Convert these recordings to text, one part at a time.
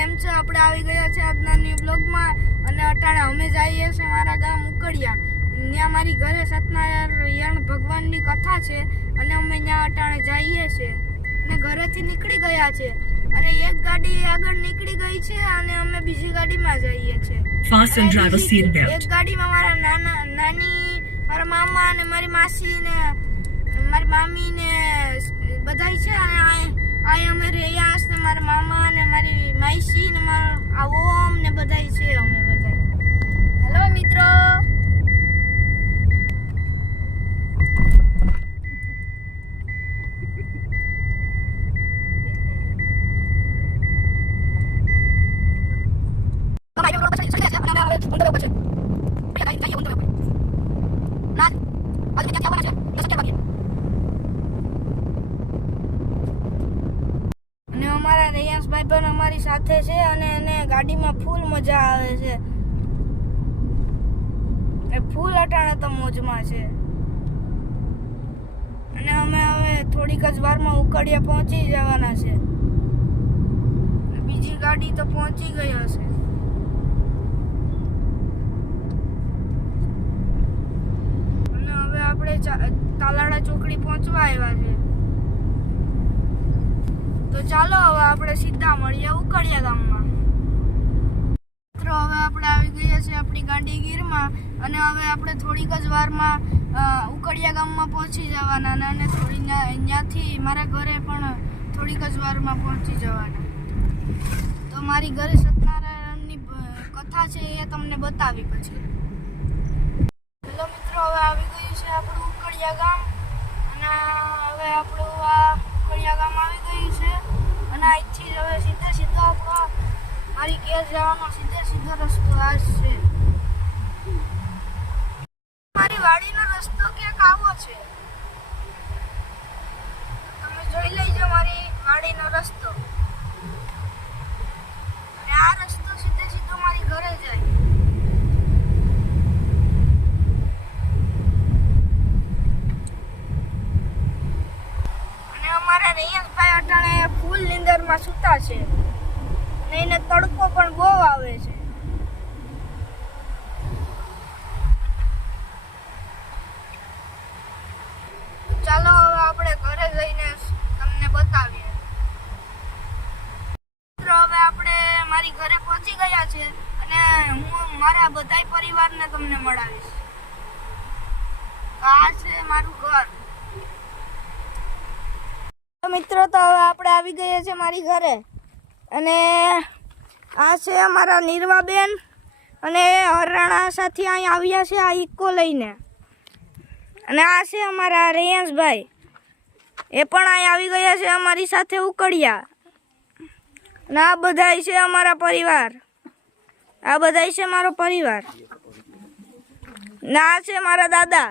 કેમ છો? આપણે આવી ગયા છે આજના ન્યુ બ્લોગમાં અને અટાણે અમે જઈએ છીએ મારા ગામ ઉકળિયા. ત્યાં મારી ઘરે સત્યનારાયણ ભગવાનની કથા છે અને અમે ત્યાં અટાણે જઈએ છીએ અને ઘરેથી નીકળી ગયા છે અને એક ગાડી આગળ નીકળી ગઈ છે અને અમે બીજી ગાડીમાં જઈએ છીએ. એક ગાડીમાં મારા નાની, મારા મામા અને મારી માસી ને મારી મામી ને બધા છે અને આ અમે રેયાસ ને મારા મામા ને મારી માઈસી ને મારા ઓમ ને બધા છે. અમે બધા હેલો મિત્રો. અને અમારા રેયાંશભાઈ પણ અમારી સાથે છે અને એને ગાડીમાં ફૂલ મજા આવે છે. એ ફૂલ અટાણે તો મોજમાં છે અને અમે હવે થોડીક જ વારમાં ઉકળિયા પહોંચી જવાના છે. બીજી ગાડી તો પહોંચી ગઈ હશે. અને હવે આપણે તાલાળા ચોકડી પહોંચવા આવ્યા છે. તો ચાલો હવે આપણે સીધા મળીએ ઉકળિયા ગામમાં. મિત્રો હવે આપણે આવી ગયા છે આપણી ગાંડી ગીરમાં અને હવે આપણે થોડીક જ વારમાં ઉકળિયા ગામમાં પહોંચી જવાના અને ત્યાંથી મારા ઘરે પણ થોડીક જ વારમાં પહોંચી જવાના. તો મારી ઘરે સત્યનારાયણની કથા છે એ તમને બતાવી પછી. હેલો મિત્રો, હવે આવી ગયું છે આપણું ઉકળિયા ગામ અને હવે આપણું આ ઉકળિયા ગામ આવી ગયું છે અને અહીંથી હવે સીધો આપણો મારી ઘેર જવાનો સીધો રસ્તો આ છે. મારી વાડીનો રસ્તો ક્યાંક આવો છે, તમે જોઈ લેજો મારી વાડીનો રસ્તો. અને આ રસ્તો સીધો મારી ઘરે જાય. અને અમારા રેયાંશભાઈ અટાણે ફૂલ નીંદરમાં સૂતા છે અને એને તડકો પણ બહુ આવે છે. ચાલો હવે આપણે ઘરે જઈને તમને બતાવીએ. મિત્રો હવે આપણે મારી ઘરે પહોંચી ગયા છે અને હું મારા બધા પરિવારને તમને મળાવીશ. આ છે મારું ઘર. મિત્રો તો હવે આપણે આવી ગયા છે મારી ઘરે અને આ છે અમારા નિર્વાબેન અને હરાણા સાથે અહીં આવ્યા છે આ ઇકો લઈને. અને આ છે અમારા રેયાંશભાઈ, એ પણ અહીં આવી ગયા છે અમારી સાથે ઉકળિયા. અને આ બધા છે અમારા પરિવાર. આ બધા છે મારો પરિવાર. ના છે મારા દાદા.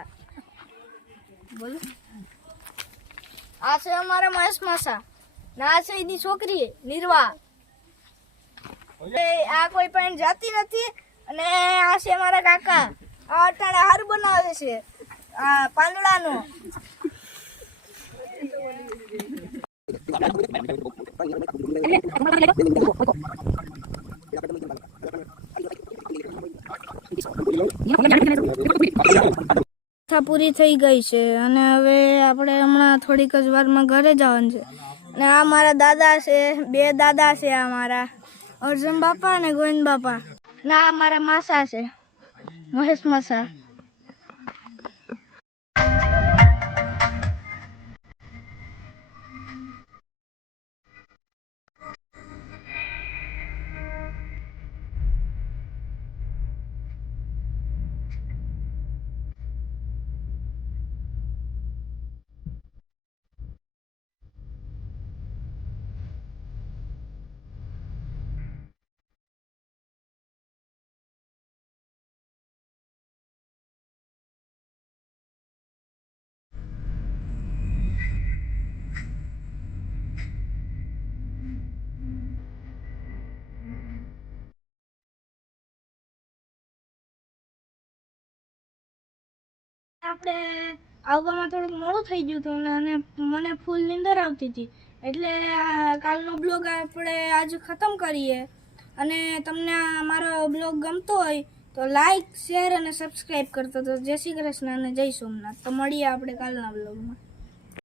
આ છે અમારા મહેશ માસા. ના છે એની છોકરી નિર્વા. આ કોઈ પણ જાતી નથી. અને આ છે મારા કાકા. આ અટાણે હાર બનાવે છે આ પાંદડાનો. પૂરી થઈ ગઈ છે અને હવે આપણે હમણાં થોડીક જ વારમાં ઘરે જવાનું છે. અને આ મારા દાદા છે, બે દાદા છે આ મારા અર્જુન બાપા અને ગોવિંદ બાપા. ના આ મારા માસા છે, મહેશ માસા. આપણે આવવામાં થોડુંક મોડું થઈ ગયું હતું અને મને ફૂલ નીંદર આવતી હતી એટલે કાલનો બ્લોગ આપણે આજે ખતમ કરીએ. અને તમને આ મારો બ્લોગ ગમતો હોય તો લાઈક શેર અને સબસ્ક્રાઈબ કરતો તો જય શ્રી કૃષ્ણ અને જય સોમનાથ. તો મળીએ આપણે કાલના બ્લોગમાં.